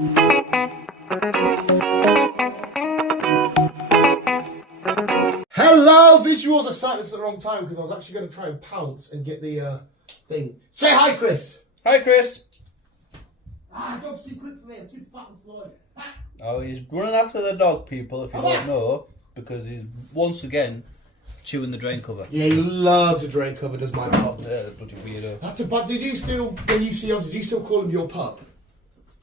Hello, visuals. I started this at the wrong time because I was actually going to try and pounce and get the thing. Say hi, Chris. Hi, Chris. Dog's too quick for me. I'm too fat and slow. Oh, he's running after the dog, people, if you don't know, because he's once again chewing the drain cover. Yeah, he loves a drain cover, does my pup. Yeah, bloody weirdo. That's a bad. Did you still, when you see us, did you still call him your pup?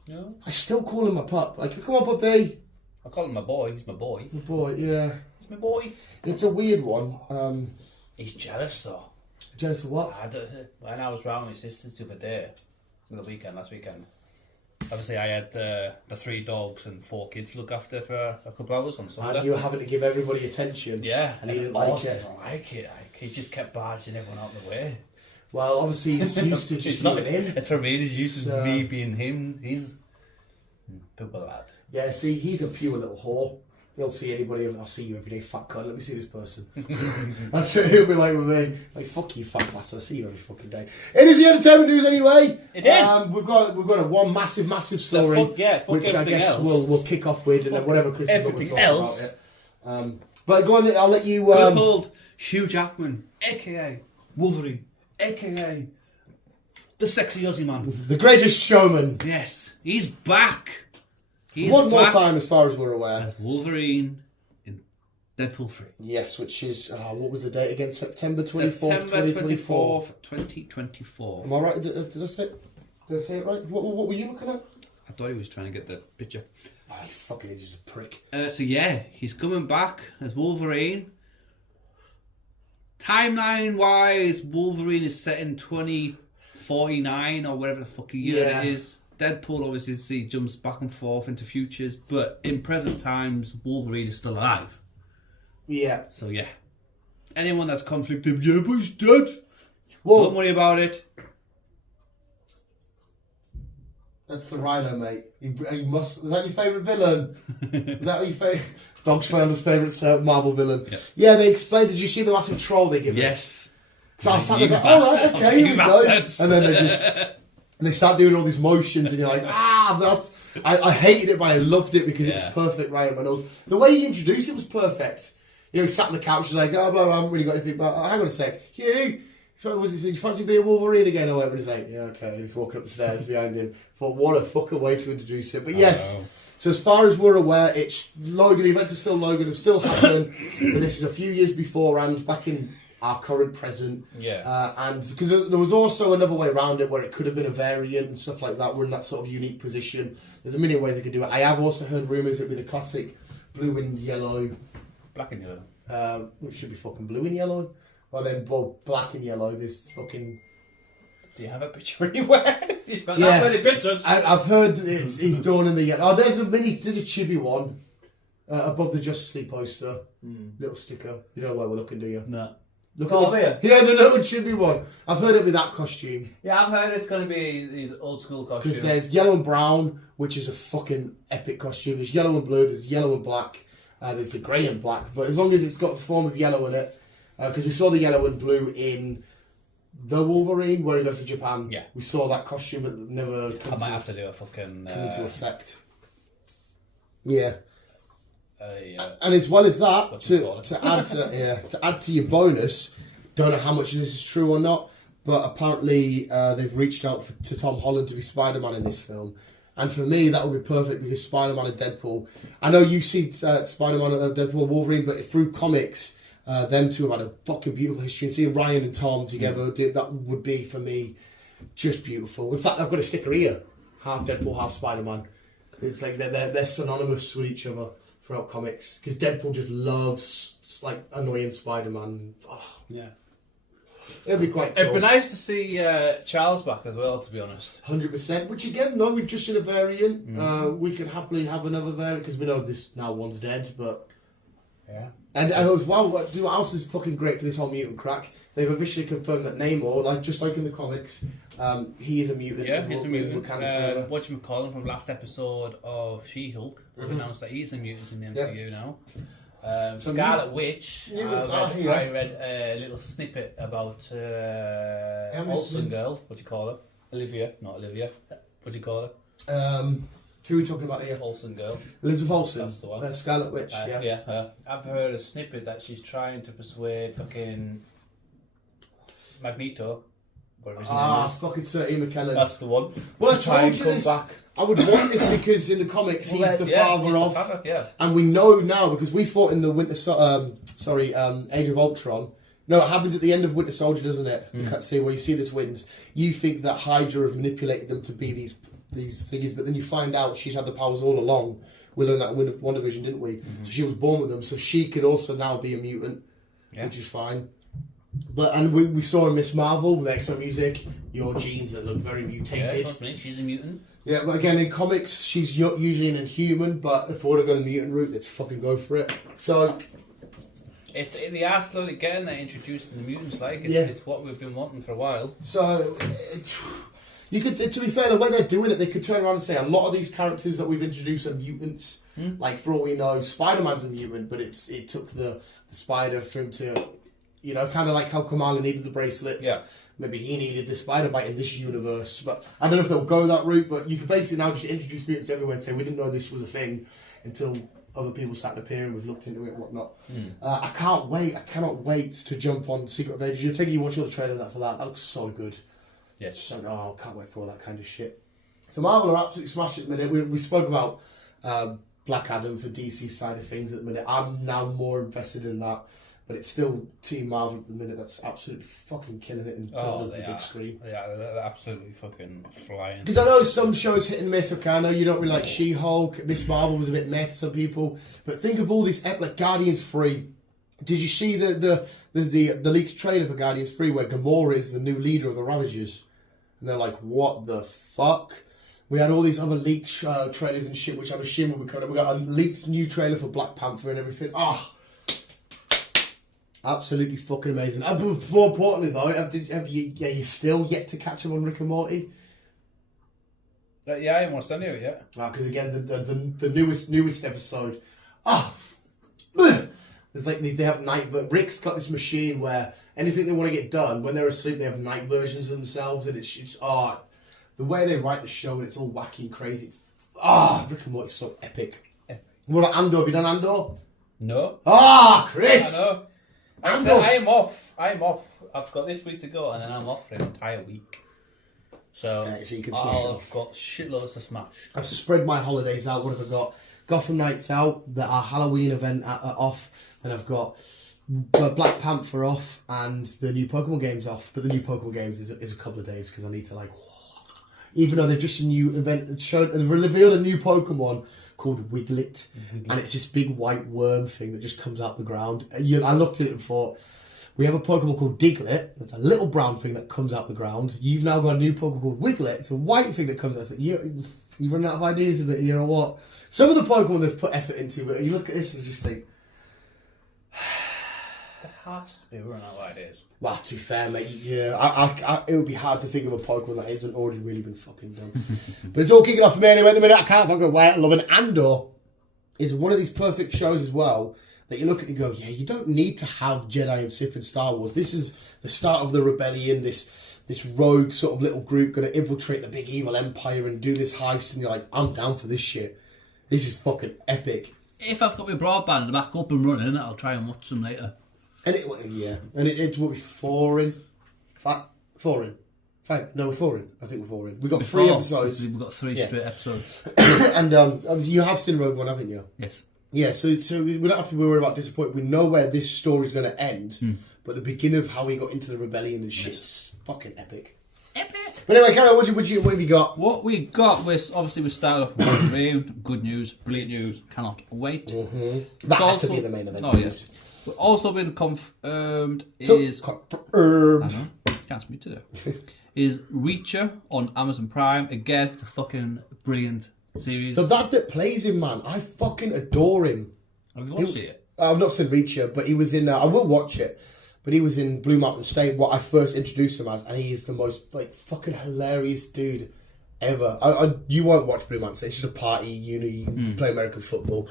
No. I still call him my pup. Like, come on, puppy. I call him my boy. He's my boy. My boy, yeah. He's my boy. It's a weird one. He's jealous, though. Jealous of what? When I was round with my sisters the other day, last weekend, obviously I had the 3 dogs and 4 kids to look after for a couple of hours on Sunday. And you were having to give everybody attention. Yeah, and he didn't like it. Didn't like it. He just kept barging everyone out of the way. Well, obviously he's used to just being him. It's for me. He's used to me being him. He's people lad. Yeah, see, he's a pure little whore. He'll see anybody. I'll see you every day, fat cunt. Let me see this person. That's what he'll be like with me. Like, fuck you, fat bastard. I see you every fucking day. It is the entertainment news anyway. It is. We've got a one massive story, which I guess we'll kick off with, and then whatever Chris is going to talk about it. But go on, I'll let you. Good hold, Hugh Jackman, aka Wolverine, aka the sexy Aussie man, the greatest showman. Yes, he's back. One more time, as far as we're aware. As Wolverine in Deadpool 3. Yes, which is, what was the date again? September 24th, 2024. 2024. Am I right? Did I say it right? What were you looking at? I thought he was trying to get the picture. Oh, he fucking is just a prick. So yeah, he's coming back as Wolverine. Timeline-wise, Wolverine is set in 2049 or whatever the fucking year it is. Deadpool obviously jumps back and forth into futures, but in present times, Wolverine is still alive. Yeah. So yeah. Anyone that's conflicted, yeah, but he's dead. Well, don't worry about it. That's the Rhino, mate. He must. Is that your favourite villain? Is that your favourite? Dog's Founder's favourite Marvel villain. Yep. Yeah, they explained. Did you see the massive troll they give us? Yes. So I sat there like, all right, okay, here we go. And then they just. And they start doing all these motions, and you're like, that's... I hated it, but I loved it because it was perfect, Ryan Reynolds. The way he introduced it was perfect. You know, he sat on the couch, he's like, oh, blah, I haven't really got anything, but hang on a sec. Hugh, you fancy being Wolverine again or whatever? And he's like, yeah, okay. And he's walking up the stairs behind him. Thought, what a fucking way to introduce it. But yes, so as far as we're aware, it's Logan, the events are still Logan, have still happened. But this is a few years beforehand, back in our current present. Yeah. And because there was also another way around it where it could have been a variant and stuff like that. We're in that sort of unique position. There's a million ways they could do it. I have also heard rumours it'd be the classic blue and yellow. Black and yellow. Which should be fucking blue and yellow. Well, then black and yellow. There's fucking... Do you have a picture anywhere? You've got that many pictures. I've heard he's drawn in the yellow. Oh, there's a chibi one above the Justice League poster. Little sticker. You don't know where we're looking, do you? No. Look over here. Yeah, the little chibi one. I've heard it with that costume. Yeah, I've heard it's going to be these old school costumes. Because there's yellow and brown, which is a fucking epic costume. There's yellow and blue, there's yellow and black, there's the grey and black. But as long as it's got the form of yellow in it, because we saw the yellow and blue in the Wolverine, where he goes to Japan. Yeah. We saw that costume, but never I might have to do a fucking... come into effect. Yeah. Yeah. And as well as that, to add to your bonus, don't know how much of this is true or not, but apparently they've reached out to Tom Holland to be Spider-Man in this film. And for me, that would be perfect because Spider-Man and Deadpool. I know you see Spider-Man and Deadpool and Wolverine, but through comics, them two have had a fucking beautiful history. And seeing Ryan and Tom together, that would be, for me, just beautiful. In fact, I've got a sticker here. Half Deadpool, half Spider-Man. It's like they're synonymous with each other throughout comics, because Deadpool just loves like annoying Spider-Man. Oh, yeah, it'd be quite cool. It'd be nice to see Charles back as well, to be honest. 100%. Which again, though, we've just seen a variant. We could happily have another variant because we know this now one's dead, but yeah. And as well, what else is fucking great for this whole mutant crack? They've officially confirmed that Namor, just like in the comics, he is a mutant. Yeah, he's a mutant. Whatchamacallit from last episode of She-Hulk announced that he's a mutant in the MCU now. Scarlet Witch, I read a little snippet about Olsen girl, what do you call her? Olivia, not Olivia. What do you call her? Who are we talking about here? Olsen girl. Elizabeth Olsen. That's the one. Scarlet Witch, yeah. Yeah, I've heard a snippet that she's trying to persuade fucking Magneto. Whatever his name is. Fucking Sir Ian McKellen. That's the one. Well, I told you this. Back. I would want this because in the comics he's the father of, and we know now because we fought in the Age of Ultron. No, it happens at the end of Winter Soldier, doesn't it? The cutscene where you see the twins. You think that Hydra have manipulated them to be these thingies, but then you find out she's had the powers all along. We learned that in WandaVision, didn't we? So she was born with them, so she could also now be a mutant, which is fine. And we saw in Miss Marvel with the X-Men music, your genes that look very mutated. Yeah, she's a mutant. Yeah, but again, in comics, she's usually an inhuman, but if we want to go the mutant route, let's fucking go for it. So... They are slowly getting there, introducing the mutants, it's what we've been wanting for a while. So, you could, to be fair, the way they're doing it, they could turn around and say a lot of these characters that we've introduced are mutants. Like, for all we know, Spider-Man's a mutant, but it took the spider for him to, kind of like how Kamala needed the bracelets. Yeah. Maybe he needed the spider bite in this universe. But I don't know if they'll go that route, but you could basically now just introduce mutants everywhere and say, we didn't know this was a thing until other people started appearing, we've looked into it and whatnot. I cannot wait to jump on Secret Invasion. You watch all the trailer for that. That looks so good. Yes. So, can't wait for all that kind of shit. So Marvel are absolutely smashing at the minute. We spoke about Black Adam for DC's side of things at the minute. I'm now more invested in that. But it's still Team Marvel at the minute that's absolutely fucking killing it in terms of the big screen. Yeah, they're absolutely fucking flying. Because I know some shows hit and miss. Okay, I know you don't really like She-Hulk. Miss Marvel was a bit meh to some people. But think of all these, like Guardians 3. Did you see the leaked trailer for Guardians 3 where Gamora is the new leader of the Ravagers? And they're like, what the fuck? We had all these other leaked trailers and shit, which I'm assuming we got a leaked new trailer for Black Panther and everything. Absolutely fucking amazing. More importantly, though, have you still yet to catch up on Rick and Morty? I haven't watched any of it yet. Because again, the newest episode. There's like they have night. But Rick's got this machine where anything they want to get done when they're asleep, they have night versions of themselves, and it's the way they write the show, and it's all wacky and crazy. Rick and Morty's so epic. What about Andor? Have you done Andor? No. Chris. I know. I'm off. I've got this week to go, and then I'm off for an entire week. So you can smash it off. I've got shitloads to smash. I've spread my holidays out. What have I got? Gotham Nights Out, our Halloween event off, and I've got Black Panther off, and the new Pokemon games off. But the new Pokemon games is a couple of days because I need to even though they're just a new event, they've revealed a new Pokemon called Wiglet, and it's this big white worm thing that just comes out the ground. I looked at it and thought, we have a Pokemon called Diglett, that's a little brown thing that comes out the ground. You've now got a new Pokemon called Wiglet, it's a white thing that comes out. Like, you run out of ideas of it, you know what? Some of the Pokemon they've put effort into, but you look at this and you just think... There has to be running out of ideas. Well, to be fair, mate, yeah, it would be hard to think of a Pokemon that hasn't already really been fucking done. But it's all kicking off for me anyway at the minute. I can't fucking wait. I love it. Andor is one of these perfect shows as well that you look at and go, yeah, you don't need to have Jedi and Sith in Star Wars. This is the start of the rebellion, this rogue sort of little group going to infiltrate the big evil empire and do this heist, and you're like, I'm down for this shit. This is fucking epic. If I've got my broadband back up and running, I'll try and watch them later. And it will be 4 in. 5? No, we're 4 in. I think we're 4 in. We've got 3 episodes. We've got 3 straight episodes. And you have seen Rogue One, haven't you? Yes. Yeah, so we don't have to worry about disappointment. We know where this story's going to end, but the beginning of how we got into the rebellion and shit is fucking epic. But anyway, Karen, what have you got? What we got was, obviously, we started off with Wolverine. Good news, brilliant news, cannot wait. That had to be the main event. Oh, yes. But also been confirmed is... Confirmed. I know, can't speak today. Is Reacher on Amazon Prime. Again, it's a fucking brilliant series. The lad that plays him, man, I fucking adore him. Have you watched it? I've not seen Reacher, but he was in... I will watch it. But he was in Blue Mountain State, what I first introduced him as, and he is the most fucking hilarious dude ever. You won't watch Blue Mountain State. It's just a party, you play American football.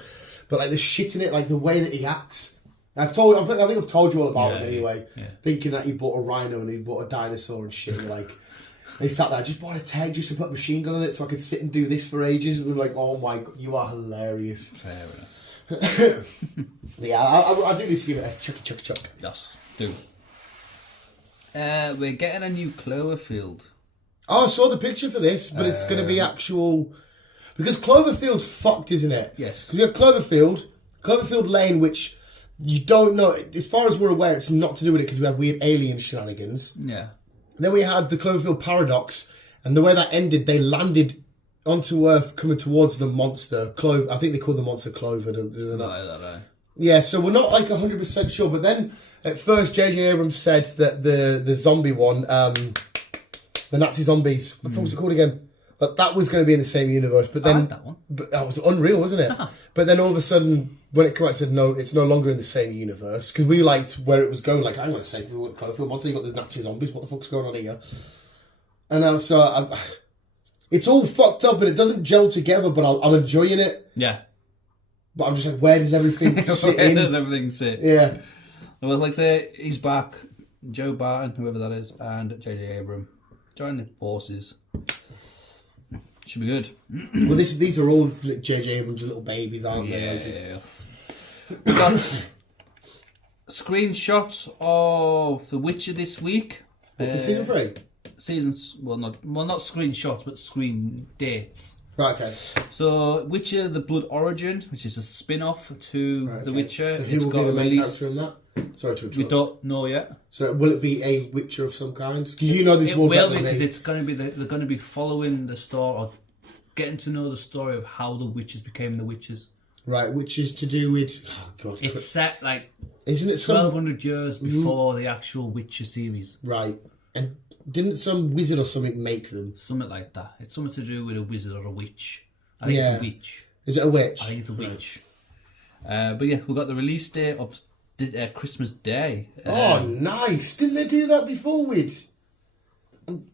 But the shit in it, the way that he acts. I think I've told you all about him anyway. Yeah. Thinking that he bought a rhino and he bought a dinosaur and shit. You're like, And he sat there, I just bought a tag just to put a machine gun on it so I could sit and do this for ages. And we were like, oh my God, you are hilarious. Fair enough. Yeah, I do need to give it a chuck. Yes, do. We're getting a new Cloverfield. Oh, I saw the picture for this, but it's going to be actual... Because Cloverfield's fucked, isn't it? Yes. Because you have Cloverfield Lane, which you don't know... As far as we're aware, it's not to do with it because we had weird alien shenanigans. Yeah. Then we had the Cloverfield Paradox, and the way that ended, they landed onto Earth coming towards the monster. I think they call the monster Clover. Something like that, right? Yeah, so we're not like 100% sure, but then at first J.J. Abrams said that the zombie one... the Nazi zombies. What the fuck was it called again? But that was going to be in the same universe. But then I like that one. But that was unreal, wasn't it? But then all of a sudden, when it came out, it said no, it's no longer in the same universe because we liked where it was going. Like, I'm going to say, we want Cloverfield monster. You got the Nazi zombies. What the fuck's going on here? And so it's all fucked up and it doesn't gel together. But I'm enjoying it. Yeah. But I'm just like, where does everything sit in? Where does everything sit? Yeah. Well, like I say, he's back. Joe Barton, whoever that is, and J.J. Abrams. Join the forces. Should be good. Well, these are all J.J. Abrams' little babies, aren't they? Yeah. We got screenshots of The Witcher this week. What, for season 3? Seasons, not screenshots, but screen dates. Right, okay. So, Witcher: The Blood Origin, which is a spin-off to The Witcher. So who will be the main character in that? Sorry to interrupt. We don't know yet. So will it be a Witcher of some kind? Because you know this it will be because it's going to be they're going to be following the story or getting to know the story of how the witches became the witches. Right, which is to do with it's set like isn't it 1200 years before the actual Witcher series. Right, and didn't some wizard or something make them? Something like that. It's something to do with a wizard or a witch. I think it's a witch. Is it a witch? I think it's a witch. But yeah, we got the release date of Christmas Day. Oh, nice! Didn't they do that before with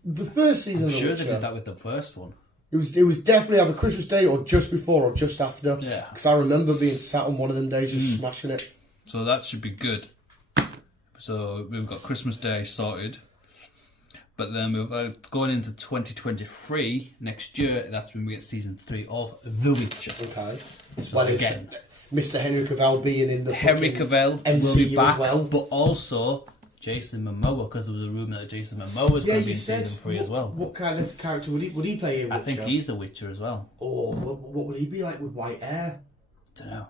the first season? I'm sure they did that with the first one. It was definitely either Christmas Day or just before or just after. Yeah. Because I remember being sat on one of them days just smashing it. So that should be good. So we've got Christmas Day sorted. But then we're going into 2023 next year. That's when we get season 3 of The Witcher. Okay. So again, Mr. Henry Cavill being in the Henry Cavill MCU will be back, as well. but also Jason Momoa, because there was a rumour that Jason Momoa was going to be in season 3 as well. What kind of character would he play in Witcher? I think he's the Witcher as well. Oh, what would he be like with white hair? Don't know.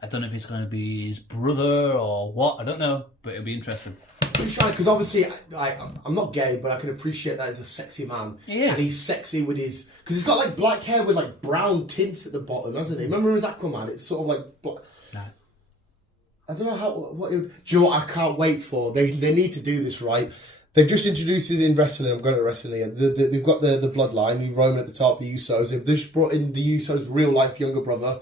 I don't know if it's going to be his brother or what. I don't know, but it'll be interesting. Because obviously, I'm not gay, but I can appreciate that he's a sexy man. Yeah. And he's sexy with his... Because he's got like black hair with like brown tints at the bottom, hasn't he? Remember his Aquaman? It's sort of like... No. I don't know what do you know what I can't wait for? They need to do this right. They've just introduced it in wrestling. I'm going to wrestling here. They've got the bloodline, Roman at the top, the Usos. They've just brought in the Usos' real life younger brother.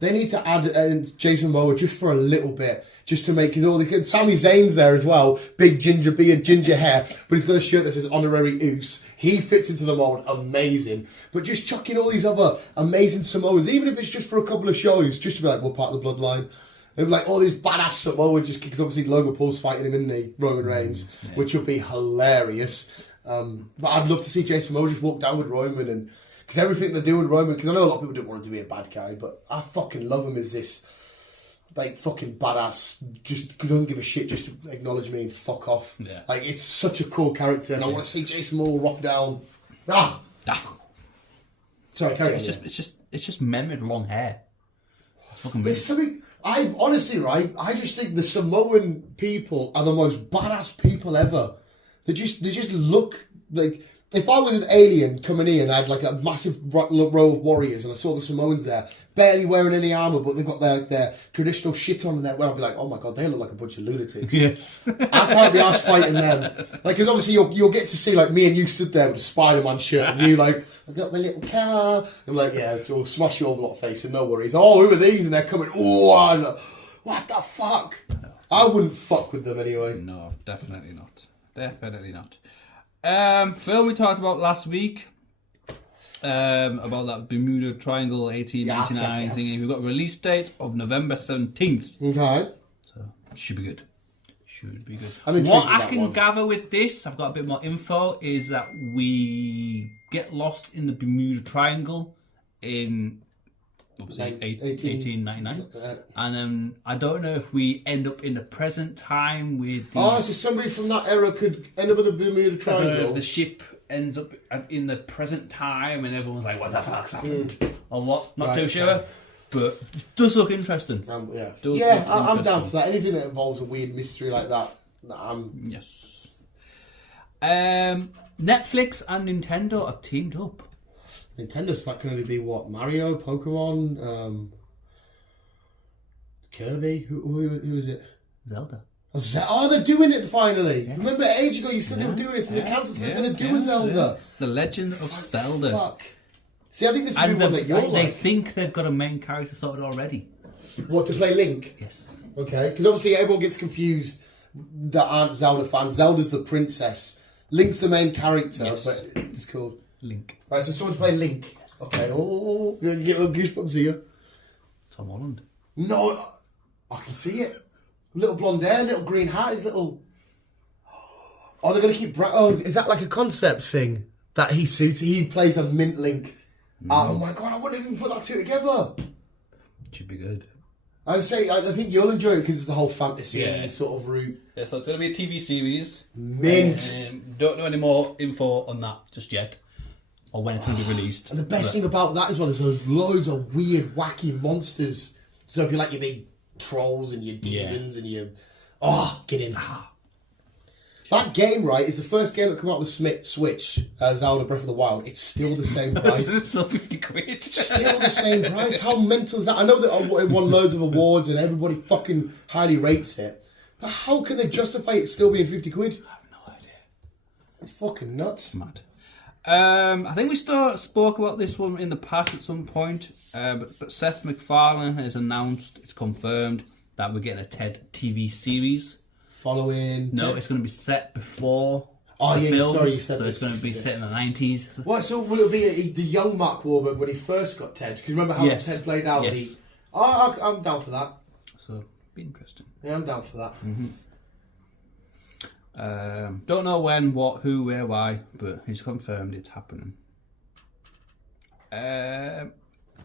They need to add Jason Momoa just for a little bit, just to make Sami Zayn's there as well, big ginger beard, ginger hair, but he's got a shirt that says honorary Us. He fits into the mold, amazing. But just chucking all these other amazing Samoans, even if it's just for a couple of shows, just to be like, we're part of the bloodline. They'd be like all these badass Samoans, just because obviously Logan Paul's fighting him, isn't he? Roman Reigns, which would be hilarious. But I'd love to see Jason Momoa just walk down with Roman and. Because everything they do with Roman, because I know a lot of people didn't want him to be a bad guy, but I fucking love him as this, like, fucking badass, just because he doesn't give a shit, just to acknowledge me and fuck off. Yeah. Like, it's such a cool character, and I want to see Jason Moore rock down. Ah! Sorry, carry on. It's just men with long hair. It's fucking There's something, I just think the Samoan people are the most badass people ever. They just look like... If I was an alien coming in and I had like a massive row of warriors and I saw the Samoans there, barely wearing any armour, but they've got their traditional shit on and I'd be like, oh my God, they look like a bunch of lunatics. Yes. I can't be arsed fighting them. Like, because obviously you'll get to see like me and you stood there with a Spider-Man shirt and you like, I got my little car. I'm like, yeah, it's all smash your lot face and no worries. Oh, who are these? And they're coming, like, what the fuck? No. I wouldn't fuck with them anyway. No, definitely not. Definitely not. Film we talked about last week, about that Bermuda Triangle 1899 thingy. We've got a release date of November 17th. Okay. So, should be good. Should be good. I'm intrigued What with I that can one. gather with this, I've got a bit more info, is that we get lost in the Bermuda Triangle in obviously 1899. And then I don't know if we end up in the present time with the... Oh, so somebody from that era could end up with the Bermuda I don't Triangle. know if the ship ends up in the present time and everyone's like, what the fuck's happened? Or what? Not too sure. But it does look interesting. Yeah, I'm down for that. Anything that involves a weird mystery like that, Yes. Netflix and Nintendo have teamed up. Nintendo's that can only be what? Mario, Pokemon, Kirby? Who is it? Zelda. Oh, they're doing it finally. Yeah. Remember age ago you said they were doing it, and the council said they're going to do a Zelda. Yeah. It's the Legend of Zelda. Fuck. See, I think this is one that you're They think they've got a main character sorted already. What, to play Link? Yes. Okay, because obviously everyone gets confused that aren't Zelda fans. Zelda's the princess. Link's the main character, but it's called Link. Right, so someone to play Link. Yes. Okay, oh, get goosebumps here. Tom Holland. No, I can see it. Little blonde hair, little green hat, his little... Oh, they're going to keep... Oh, is that like a concept thing? That he plays a mint Link. Oh my god, I wouldn't even put that two together. Should be good. I think you'll enjoy it because it's the whole fantasy sort of route. Yeah, so it's going to be a TV series. Mint. Don't know any more info on that just yet, or when it's going to be released. And the best thing about that as well is there's loads of weird, wacky monsters. So if you like your big trolls and your demons and your... Oh, get in. That game, right, is the first game that came out of the Switch, Zelda Breath of the Wild. It's still the same price. It's still 50 quid. It's still the same price. How mental is that? I know that it won loads of awards and everybody fucking highly rates it. But how can they justify it still being 50 quid? I have no idea. It's fucking nuts. Mad. I think we spoke about this one in the past at some point, but Seth MacFarlane has announced, it's confirmed, that we're getting a TED TV series. Following... No, it's going to be set before the films, sorry, you said so this. it's going to be set in the 90s. What, so will it be the young Mark Wahlberg when he first got Ted? Because remember how Ted played out? Yes. I'm down for that. So, be interesting. Yeah, I'm down for that. Don't know when, what, who, where, why, but he's confirmed it's happening. Go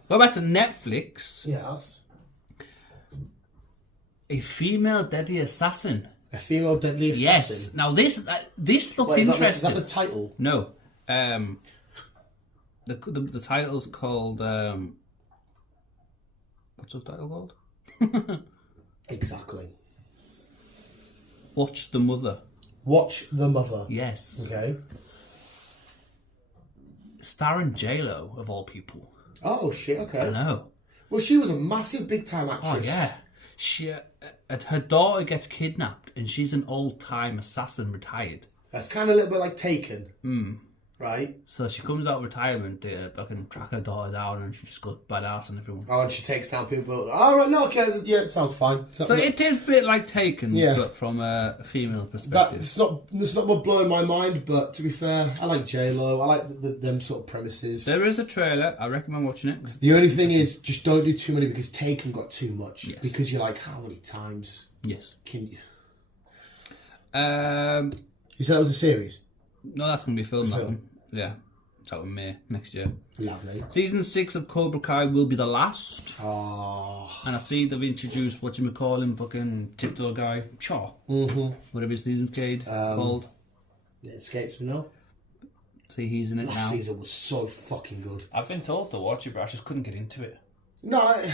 back to Netflix. Yes. A female deadly assassin. A female deadly assassin. Yes. Now this looked interesting. Is that the title? No. The title's called. What's the title called? Exactly. Watch the Mother. Watch the Mother. Yes. Okay. Starring J-Lo of all people. Oh shit! Okay. I know. Well, she was a massive, big time actress. Oh yeah. She, her daughter gets kidnapped, and she's an old-time assassin, retired. That's kind of a little bit like Taken. Right? So she comes out of retirement to fucking track her daughter down, and she just goes badass on everyone. Oh, and she takes down people. Oh, right, no, okay, yeah, it sounds fine. So it is a bit like Taken, but from a female perspective. It's not what blowing my mind, but to be fair, I like J-Lo. I like them sort of premises. There is a trailer. I recommend watching it. The only thing is, just don't do too many because Taken got too much. Yes. Because you're like, how many times? Yes. Can you? You said that was a series? No, that's going to be a film. That one. Yeah. It's out in May next year. Lovely. Season 6 of Cobra Kai will be the last. Oh. And I see they've introduced, whatchamacallit, fucking Tiptoe guy. Chaw. Whatever his season's called. It escapes me now. See, he's in it Last now. season was so fucking good. I've been told to watch it, but I just couldn't get into it. No, I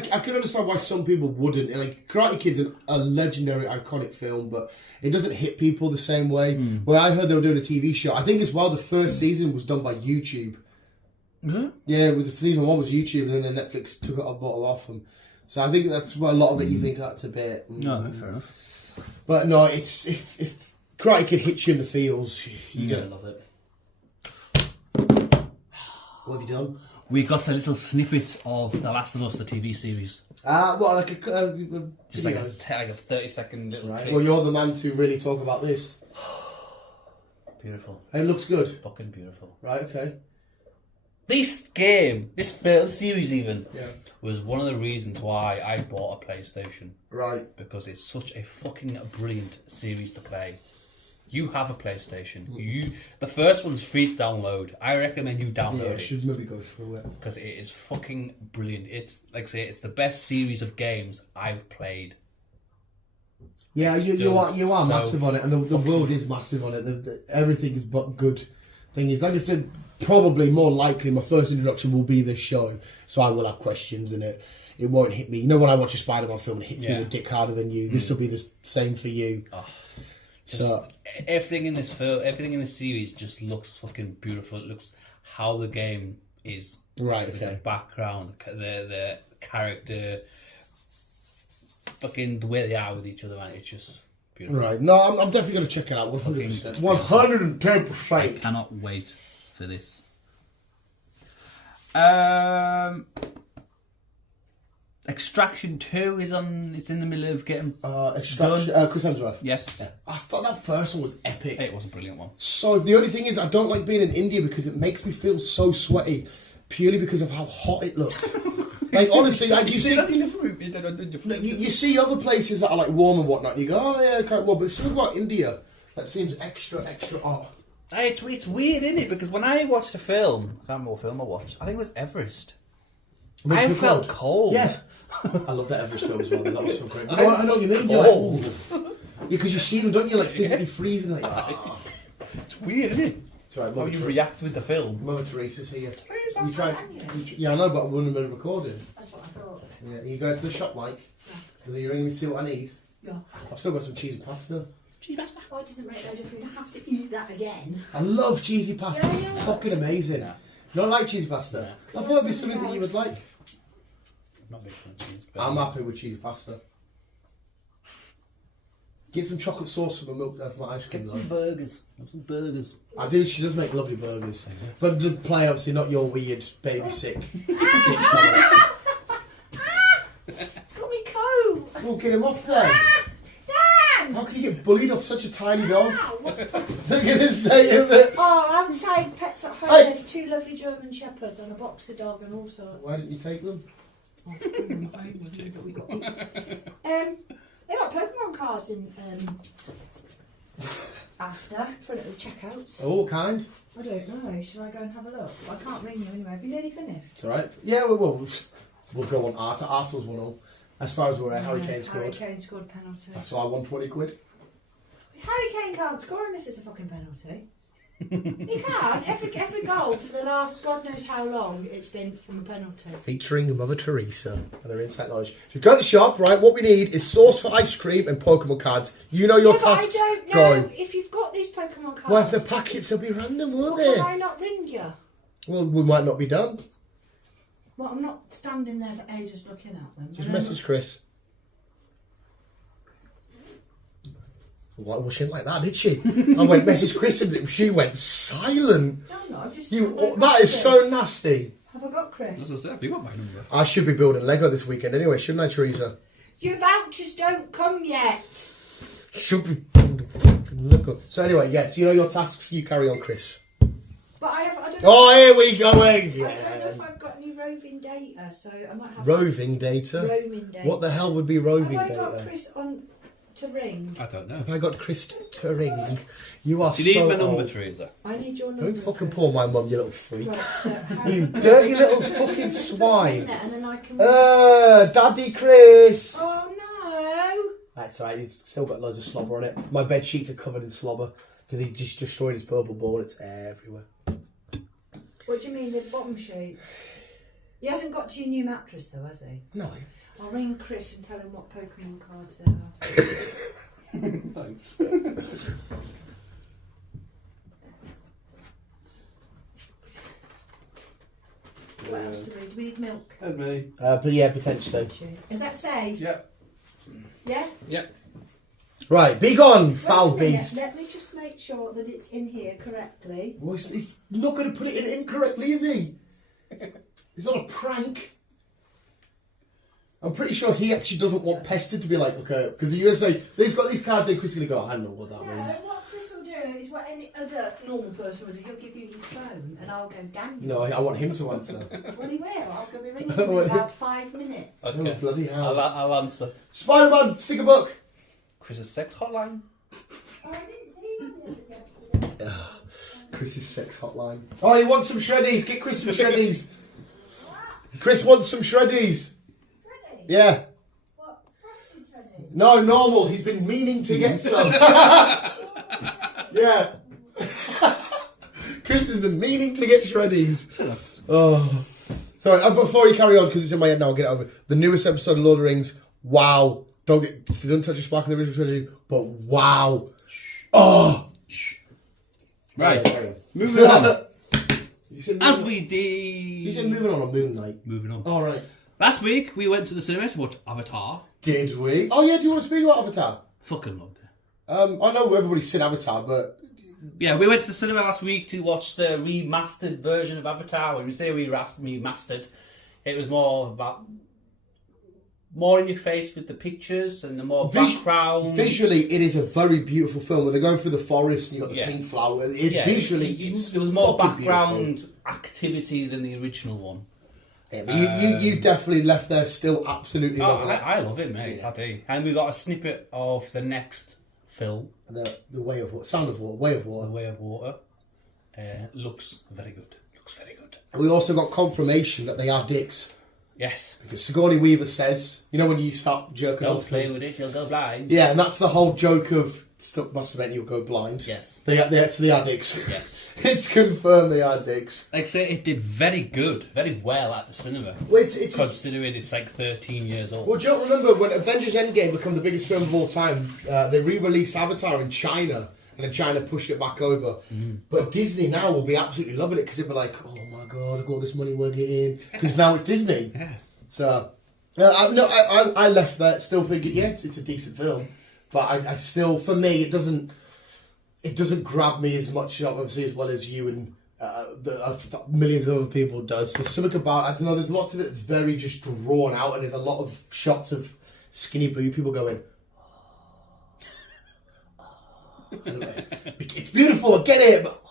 can understand why some people wouldn't. Like, Karate Kid's a legendary, iconic film, but it doesn't hit people the same way. Well, I heard they were doing a TV show. I think as well the first season was done by YouTube. Yeah, with season 1 was YouTube, and then Netflix took it a bottle off them. So I think that's why a lot of it you think that's a bit... No, fair enough. But no, it's if Karate Kid hits you in the feels, you're going to love it. What have you done? We got a little snippet of The Last of Us, the TV series. Well, like just like a 30-second little clip. Well, you're the man to really talk about this. Beautiful. It looks good. Fucking beautiful. Right, okay. This game, this series even, was one of the reasons why I bought a PlayStation. Right. Because it's such a fucking brilliant series to play. You have a PlayStation. The first one's free to download. I recommend you download it. Should maybe go through it. Because it is fucking brilliant. It's, like I say, it's the best series of games I've played. Yeah, you are massive on it, and the world is massive on it. Everything is but good. Thing is, like I said, probably more likely my first introduction will be this show, so I will have questions in it. It won't hit me. You know when I watch a Spider-Man film, it hits me the dick harder than you. This will be the same for you. Oh, so everything in this film, everything in this series just looks fucking beautiful. It looks how the game is. Right. Okay. The background, the character, fucking the way they are with each other, man. It's just beautiful. Right. No, I'm definitely going to check it out. 100%. 110%. I cannot wait for this. Extraction 2 is on. It's in the middle of getting Extraction. Chris Hemsworth. Yes. Yeah. I thought that first one was epic. It was a brilliant one. So the only thing is, I don't like being in India because it makes me feel so sweaty, purely because of how hot it looks. Like honestly, like you see other places that are like warm and whatnot, and you go, oh yeah, quite warm. But it's something about India that seems extra hot. It's weird, isn't it? Because when I watched the film, I can't remember what film I watched. I think it was Everest. I felt cold. Yeah. I love that Everest film as well. That was so great. But I know what you mean. You're like, because you see them, don't you? Like physically freezing. Like, it's weird, isn't it? Right, how you react with the film. Mother Teresa's here. You try. Yeah, I know, but we're in the middle of recording. That's what I thought. Yeah, you go to the shop, Mike. Because you're ringing me to see what I need. Yeah. I've still got some cheesy pasta. Cheesy pasta? Why does it make no difference? You have to eat that again. I love cheesy pasta. It's fucking amazing. You don't like cheesy pasta? I thought it'd be something that you would like. Not big fan of cheese. But I'm happy with cheesy pasta. Get some chocolate sauce for my milk, for my ice cream. Get some burgers. Have some burgers. I do. She does make lovely burgers, but to play obviously not your weird baby sick dick comment. It's got me cold. Oh, get him off then. Dan! How can you get bullied off such a tiny dog? Look at this state of it. Oh, outside Pets at Home, Hey. there's 2 lovely German Shepherds and a boxer dog and all sorts. Why didn't you take them? Oh, I would do, but we got it. They got Pokemon cards in Asda for little checkouts. Oh, what kind? I don't know. Shall I go and have a look? I can't ring you anyway. Have you nearly finished? It's alright. Yeah, we will. We'll go on Art. Arsenal's 1-0. As far as we're at, Harry Kane scored. Harry Kane scored a penalty. That's why I won 20 quid. Harry Kane can't score unless it's a fucking penalty. He can't. Every goal for the last God knows how long it's been from a penalty. Featuring Mother Teresa and her insight knowledge. So go to the shop, right? What we need is sauce for ice cream and Pokemon cards. You know your tasks. But I don't know if you've got these Pokemon cards. Well, if the packets will be random, won't Can they? I not ring you? Well, we might not be done. Well, I'm not standing there for ages looking at them. Just message Chris. Well, she didn't like that, did she? I went message Chris and she went silent. No, I've just... That is so nasty. Have I got Chris? As I said, have you got my number? I should be building Lego this weekend anyway, shouldn't I, Teresa? Your vouchers don't come yet. Should be building fucking Lego. So anyway, yes, you know your tasks, you carry on, Chris. But I don't Oh, here we go I again. don't know if I've got any roving data, so I might have... Roving data? Roaming data. What the hell would be roving Have I data? got Chris on to ring? I don't know. Have I got Chris to ring? You are Do you need so my number, old. Teresa? I need your number. Don't fucking Chris. pull my mum, you little freak. Right, so how... You dirty little fucking Put swine. that and then I can... Daddy Chris. Oh no! That's right, he's still got loads of slobber on it. My bed sheets are covered in slobber because he just destroyed his purple ball. It's everywhere. What do you mean, the bottom sheet? He hasn't got to your new mattress though, has he? No. I'll ring Chris and tell him what Pokemon cards there are. Thanks. What else do we need? Do we need milk? That's me. But yeah, potentially. Is that safe? Yeah. Yeah? Yeah. Right, be gone, Wait foul a minute, beast. let me just make sure that it's in here correctly. Well, he's not going to put it in incorrectly, is he? It's not a prank. I'm pretty sure he actually doesn't want pestered to be like, okay, because you're going to say, he's got these cards in, Chris is going to go, I know what that means. What Chris will do it's what any other normal person would do. He'll give you his phone and I'll go, damn you. No, I want him to answer. Well, he will. I'm going to be ringing him in about 5 minutes. Okay. Oh, bloody hell. I'll answer. Spider-Man, stick a book. Chris's sex hotline. Oh, I didn't see that yesterday. Chris's sex hotline. Oh, he wants some shreddies. Get Chris some shreddies. Chris wants some shreddies. Shreddy? Yeah. What? Frosted shreddy? No, normal. He's been meaning to get some. Yeah. Chris has been meaning to get shreddies. Oh. Sorry, before you carry on, because it's in my head now, I'll get it over. The newest episode of Lord of the Rings, wow. Don't touch a spark of the original trilogy, but wow. Oh. Right. Carry on. Moving on. As we did. You said moving on Moon Knight. Moving on. All right. Last week we went to the cinema to watch Avatar. Did we? Oh yeah. Do you want to speak about Avatar? Fucking loved it. I know everybody's seen Avatar, but Yeah, we went to the cinema last week to watch the remastered version of Avatar. When we say remastered, it was more in your face with the pictures and the more background. Visually, it is a very beautiful film. When they're going through the forest and you've got the pink flower. Visually, there was more background beautiful. Activity than the original one. Yeah, but you definitely left there still absolutely loving it. I love it, mate. Yeah. I do. And we got a snippet of the next film. The Way of Water. Sound of Water. Way of Water. The Way of Water. Looks very good. Looks very good. We also got confirmation that they are dicks. Yes. Because Sigourney Weaver says, you know when you start jerking off... Don't play with it, you'll go blind. Yeah, and that's the whole joke of stop masturbating, you'll go blind. Yes. They are dicks. Yes. It's confirmed they are dicks. Like I say, it did very good, very well at the cinema. Well, it's considering it's like 13 years old. Well, do you remember when Avengers Endgame became the biggest film of all time, they re-released Avatar in China, and then China pushed it back over. But Disney now will be absolutely loving it because they'll be like, oh my god, look at all this money we're getting. Because now it's Disney. Yeah. So, I left there still thinking, yeah, it's a decent film. But I still, for me, it doesn't grab me as much, obviously, as well as you and millions of other people does. There's something about, I don't know, there's lots of it that's very just drawn out, and there's a lot of shots of skinny blue people going, it's beautiful, get it, but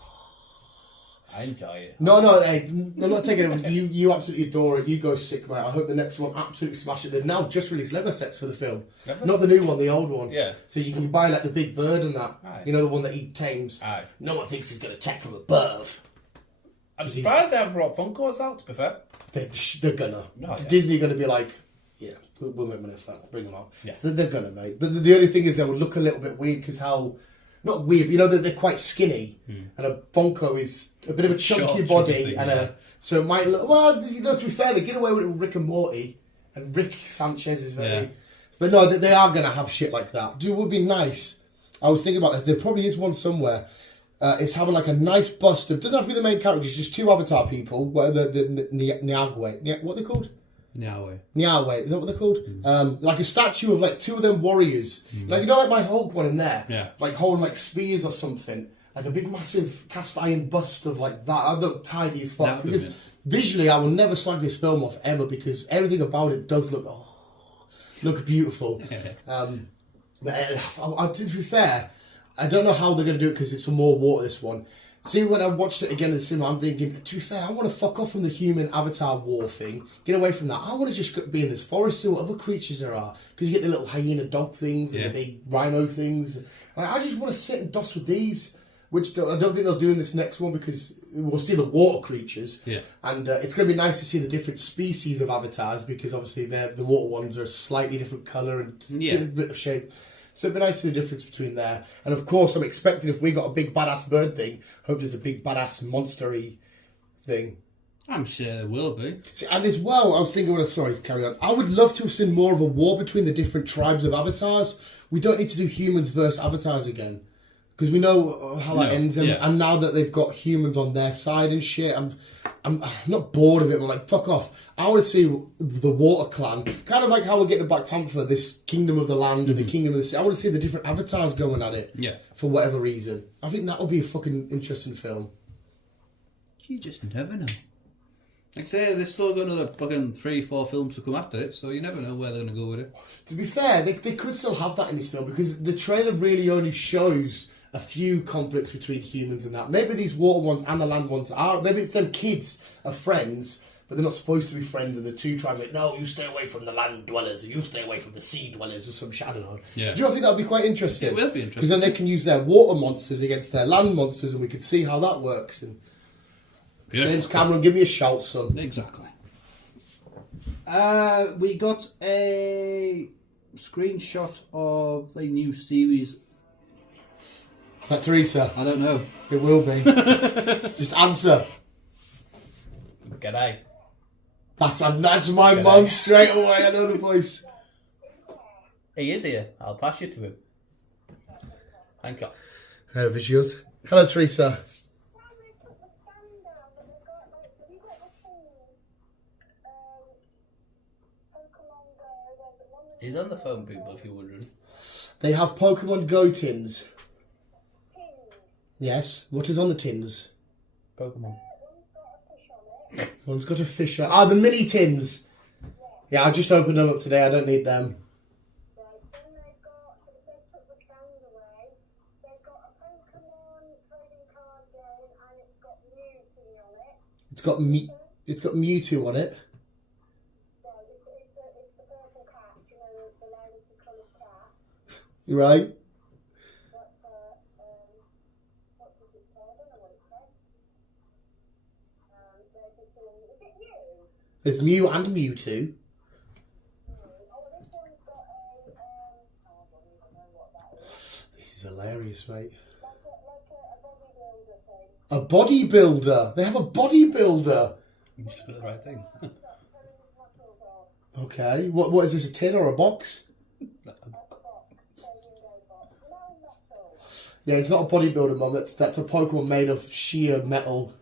I enjoy it. No, hey, I'm not taking it. You absolutely adore it. You go sick, mate. I hope the next one absolutely smash it. They've now just released Lego sets for the film. Not the new one, the old one. Yeah. So you can buy like the big bird and that. Aye. You know, the one that he tames. Aye. No one thinks he's going to attack from above. I'm surprised they haven't brought Funkos out, to be fair. They're gonna. No, yeah. Disney are going to be like, yeah, we'll make money off that. Bring them out. Yeah. So they're going to, mate. But the only thing is they would look a little bit weird because how... Not weird, you know, they're quite skinny, and a Funko is a bit of a chunky body, thing, and yeah. so it might look, well, you know, to be fair, they get away with it with Rick and Morty, and Rick Sanchez is very, Yeah. but no, they are going to have shit like that. It would be nice. I was thinking about this, there probably is one somewhere, it's having like a nice bust of, doesn't have to be the main characters, just two Avatar people, what are the Nyagwe, what are they called? Nyawei, is that what they're called? Like a statue of like two of them warriors. Like, you know, like my Hulk one in there? Yeah. Like holding like spears or something. Like a big massive cast iron bust of like that. I look tidy as fuck. Because visually I will never slag this film off ever because everything about it does look beautiful. But to be fair, I don't know how they're going to do it because it's some more water, this one. See, when I watched it again in the cinema, I'm thinking, to be fair, I want to fuck off from the human Avatar war thing. Get away from that. I want to just be in this forest, see what other creatures there are. Because you get the little hyena dog things and the big rhino things. Like, I just want to sit and doss with these. Which I don't think they'll do in this next one because we'll see the water creatures. Yeah. And it's going to be nice to see the different species of avatars because obviously the water ones are a slightly different colour and different bit of shape. So it'd be nice to see the difference between there. And of course, I'm expecting if we got a big badass bird thing, hope there's a big badass monster-y thing. I'm sure there will be. See, and as well, I was thinking, sorry, carry on. I would love to have seen more of a war between the different tribes of avatars. We don't need to do humans versus avatars again. Because we know how that ends. And now that they've got humans on their side and shit, I'm not bored of it, but like, fuck off. I want to see the Water Clan. Kind of like how we're getting Black Panther, this Kingdom of the Land and the Kingdom of the Sea. I want to see the different avatars going at it. Yeah. For whatever reason. I think that would be a fucking interesting film. You just never know. Like I say, they've still got another fucking 3-4 films to come after it, so you never know where they're going to go with it. To be fair, they could still have that in this film because the trailer really only shows a few conflicts between humans and that. Maybe these water ones and the land ones are. Maybe it's them kids are friends, but they're not supposed to be friends. And the two tribes are like, no, you stay away from the land dwellers, or you stay away from the sea dwellers, or some shit. I don't know. Yeah. Do you not think that would be quite interesting? It will be interesting. Because then they can use their water monsters against their land monsters, and we could see how that works. And James Cameron, give me a shout, son. Exactly. We got a screenshot of a new series. Is that Teresa? I don't know. It will be. Just answer. G'day. That's my mum straight away. I know the voice. He is here. I'll pass you to him. Thank you. Hello, visuals. Hello, Teresa. He's on the phone, people, if you're wondering. They have Pokemon Go tins. Yes. What is on the tins? Pokemon. One's got a fish on. Ah, the mini tins. Yeah, I just opened them up today. I don't need them. It's got Mewtwo on it. Right. There's Mew and Mewtwo. This is hilarious, mate. A bodybuilder. They have a bodybuilder. You just put the right thing. Okay. What is this? A tin or a box? Yeah, it's not a bodybuilder, Mum. That's a Pokemon made of sheer metal.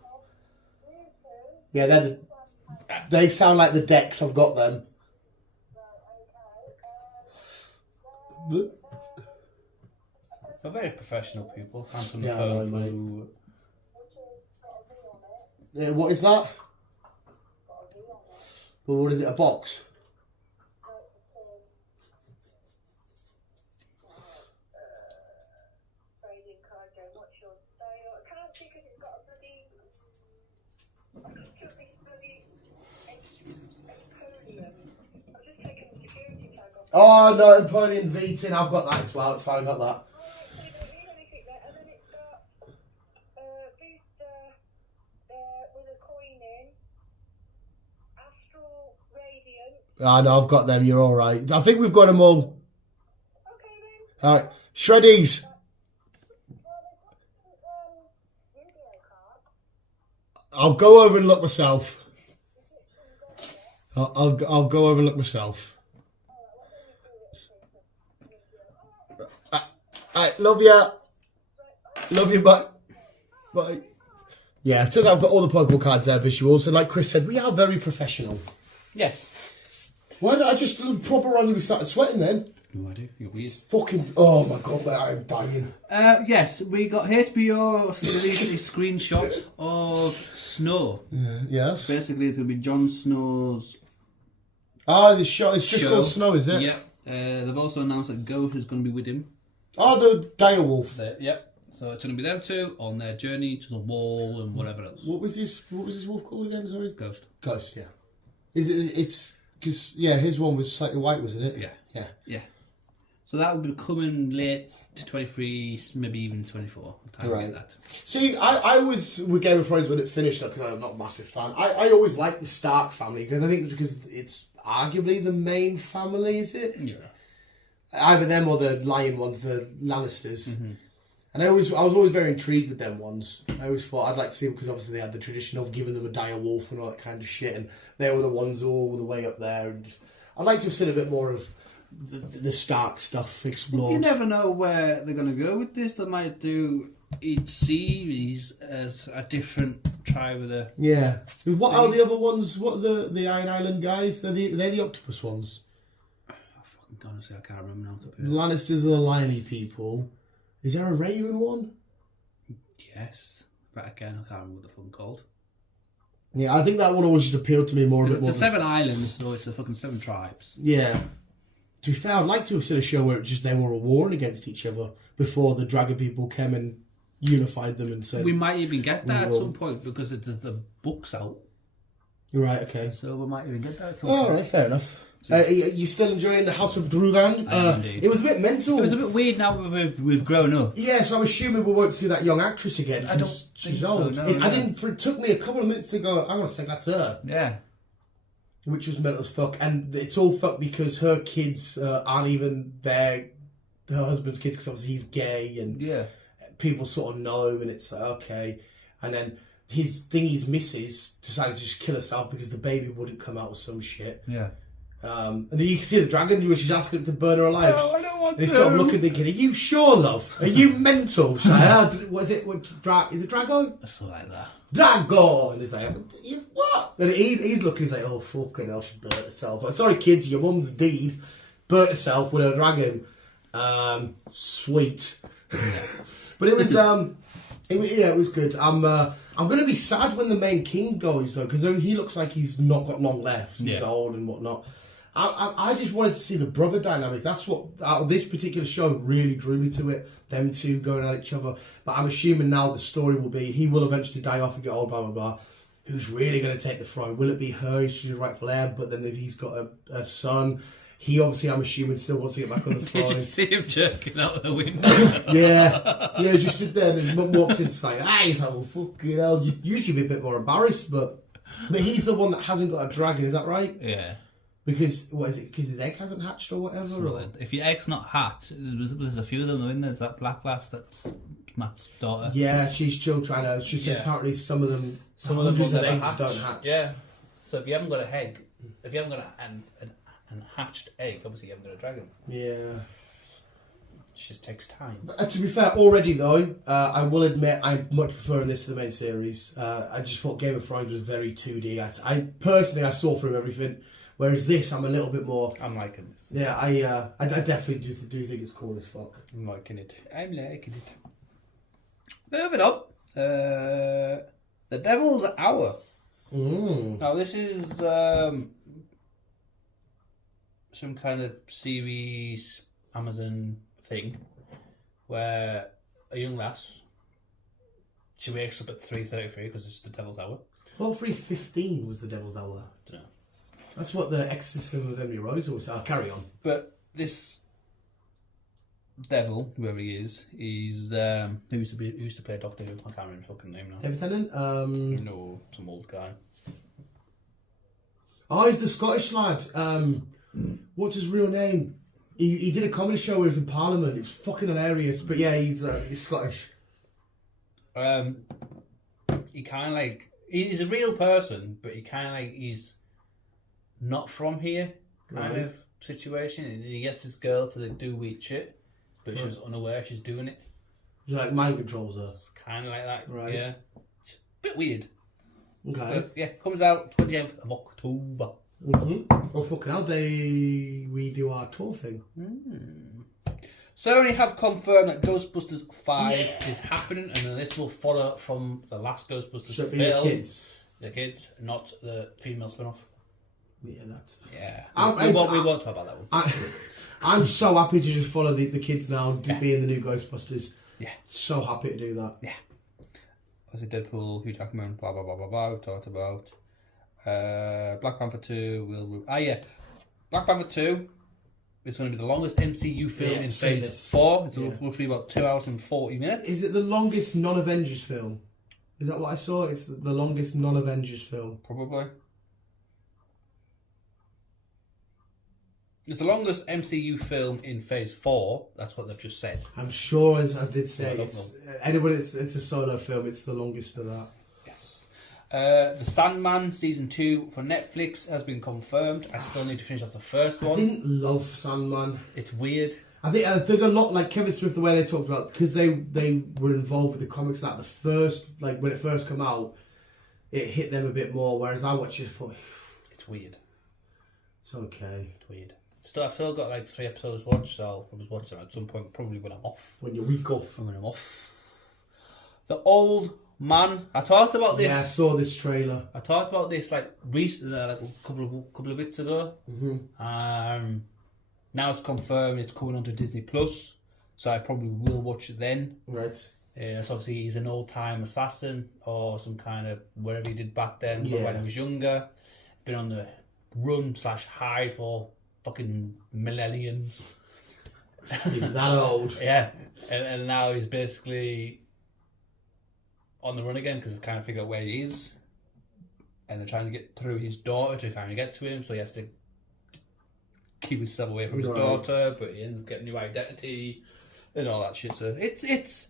Yeah, they sound like the decks. I've got them. They're very professional people. Answering the Yeah, I phone know, through- Yeah, what is that? Well, what is it? A box? Oh no, Empoleon V-Tin, I've got that as well, it's fine, I've got that. Ah no, I've got them, you're alright. I think we've got them all. Alright, Shreddies. I'll go over and look myself. I'll go over and look myself. Alright, love ya. Love you, bye. Bye. Yeah, so I've got all the Pokemon cards there, visuals, and like Chris said, we are very professional. Yes. Why did I just proper randomly started sweating then? No idea. You're weird. Fucking, oh my god, mate, I am dying. Yes, we got HBO released a screenshot of Snow. Yes. Basically, it's going to be Jon Snow's Ah, the show, it's just show. called Snow, is it? Yep. They've also announced that Ghost is going to be with him. Oh, the direwolf. Yep. So it's going to be them two on their journey to the wall and whatever else. What was his wolf called again, sorry? Ghost. Ghost, yeah. It's, because, yeah, his one was slightly white, wasn't it? Yeah. Yeah. Yeah. So that will be coming late to 23, maybe even 24. Time to get that. See, I was with Game of Thrones when it finished up because I'm not a massive fan. I always liked the Stark family because I think because it's arguably the main family, is it? Yeah. Either them or the lion ones, the Lannisters. Mm-hmm. And I was always very intrigued with them ones. I always thought I'd like to see them because obviously they had the tradition of giving them a dire wolf and all that kind of shit, and they were the ones all the way up there. And I'd like to have seen a bit more of the Stark stuff explored. You never know where they're going to go with this. They might do each series as a different tribe of the... Yeah. What are the other ones? What are the Iron Island guys? They're the octopus ones. Honestly, I can't remember now. The Lannisters are the liony people. Is there a Raven one? Yes. But again, I can't remember what the fucking called. Yeah, I think that one always just appealed to me more. It's the 7 islands, so it's the fucking 7 tribes. Yeah. To be fair, I'd like to have seen a show where it just they were warring against each other before the dragon people came and unified them and said... We might even get that at some point because there's the books out. Right, okay. So we might even get that at some point. All right, fair enough. You still enjoying the House of Drugan? Indeed. It was a bit mental. It was a bit weird now we've grown up. Yeah, so I'm assuming we won't see that young actress again because she's old. So, I didn't. It took me a couple of minutes to go. I'm gonna say that's her. Yeah. Which was mental as fuck, and it's all fucked because her kids aren't even her husband's kids because obviously he's gay and people sort of know, and it's like, okay, and then his missus decided to just kill herself because the baby wouldn't come out or some shit. Yeah. And then you can see the dragon where she's asking him to burn her alive. No, I don't want and he's to. sort of looking, thinking, "Are you sure, love? Are you mental?" She's like, "What is it? Is it Drago?" Something like that. Drago! And he's like, "What?" And he's looking. He's like, "Oh fucking hell, she burnt herself." Like, sorry, kids, your mum's deed burnt herself with a dragon. Sweet. But it was it was good. I'm going to be sad when the main king goes though, because he looks like he's not got long left. He's old and whatnot. I just wanted to see the brother dynamic. That's what this particular show really drew me to it. Them two going at each other. But I'm assuming now the story will be he will eventually die off and get old. Blah blah blah. Who's really going to take the throne? Will it be her? She's the rightful heir. But then if he's got a son, he obviously, I'm assuming, still wants to get back on the throne. Did you see him jerking out the window? yeah, just stood there and his mum walks in and like, he's like, well, fucking hell. You'd usually be a bit more embarrassed, but he's the one that hasn't got a dragon, is that right? Yeah. Because, what is it, because his egg hasn't hatched or whatever? Or? If your egg's not hatched, there's a few of them, in there. There's that black lass that's Matt's daughter. Yeah, she's still trying to, she said apparently some of them hundreds of eggs don't hatch. Yeah. So if you haven't got a egg, if you haven't got an hatched egg, obviously you haven't got a dragon. Yeah. It just takes time. But, to be fair, already though, I will admit I'm much preferring this to the main series. I just thought Game of Thrones was very 2D. I personally, I saw through everything. Whereas this, I'm a little bit more... I'm liking this. Yeah, I definitely do think it's cool as fuck. I'm liking it. Moving up. The Devil's Hour. Now this is some kind of series Amazon thing where a young lass, she wakes up at 3:33 because it's the Devil's Hour. 3:15 was the Devil's Hour. Dunno. That's what the Exorcism of Emily Rose was. I'll carry on. But this devil, whoever he is, he's who used to play Doctor Who. I can't remember his fucking name now. David Tennant? No, some old guy. Oh, he's the Scottish lad. What's his real name? He did a comedy show where he was in Parliament. It was fucking hilarious. But yeah, he's Scottish. He kind of like he's a real person, but he kind of like he's not from here kind of situation, and he gets this girl to do weird shit, but she's unaware she's doing it. He's like mind controls her. Kind of like that, right? Yeah, it's a bit weird. Okay. But yeah, comes out 28th of October. Oh fucking hell! We do our tour thing. Sony have confirmed that Ghostbusters 5 is happening, and then this will follow from the last Ghostbusters So film. the kids. The kids, not the female spin-off. Yeah, that's... Yeah. We won't talk about that one. I'm so happy to just follow the kids now, being the new Ghostbusters. Yeah. So happy to do that. Yeah. Obviously Deadpool, Hugh Jackman, blah, blah, blah, blah, blah, we've talked about. Black Panther 2 will... Black Panther 2 is going to be the longest MCU film in Phase 4. It's roughly about 2 hours and 40 minutes. Is it the longest non-Avengers film? Is that what I saw? It's the longest non-Avengers film. Probably. It's the longest MCU film in Phase 4. That's what they've just said. I'm sure, as I did say, Well, it's a solo film. It's the longest of that. Yes. The Sandman Season 2 for Netflix has been confirmed. I still need to finish off the first one. I didn't love Sandman. It's weird. I think a lot, like Kevin Smith, the way they talked about, because they were involved with the comics, that the first, like when it first came out, it hit them a bit more, whereas I watched it for... It's weird. It's okay. It's weird. I've still got like 3 episodes watched, so I was watching at some point, probably when I'm off. When you're week off. When I'm off. The Old Man. I talked about this. Yeah, I saw this trailer. I talked about this like recently, like a couple of bits ago. Now it's confirmed it's coming onto Disney Plus, so I probably will watch it then. Right. So obviously he's an old-time assassin or some kind of whatever he did back then when he was younger. Been on the run/hide for fucking millenniums. He's that old. Yeah, and now he's basically on the run again because they've kind of figured out where he is, and they're trying to get through his daughter to kind of get to him, so he has to keep himself away from his daughter, but he ends up getting a new identity and all that shit. So it's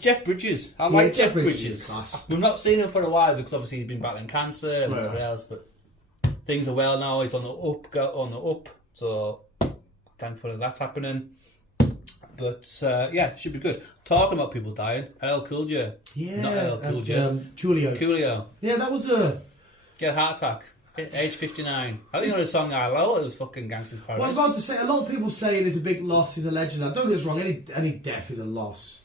Jeff Bridges. I like Jeff Bridges. We've not seen him for a while because obviously he's been battling cancer and whatever else, but things are well now. He's on the up, so thankfully that's happening. But yeah, should be good. Talking about people dying, LL Cool J. Yeah, not LL Cool J. Coolio. Yeah, that was a... Get a heart attack. Age 59. I think on the song I Love, it was fucking Gangsta's Paradise. Well, I was about to say, a lot of people say it is a big loss, he's a legend. I don't get us wrong, any death is a loss.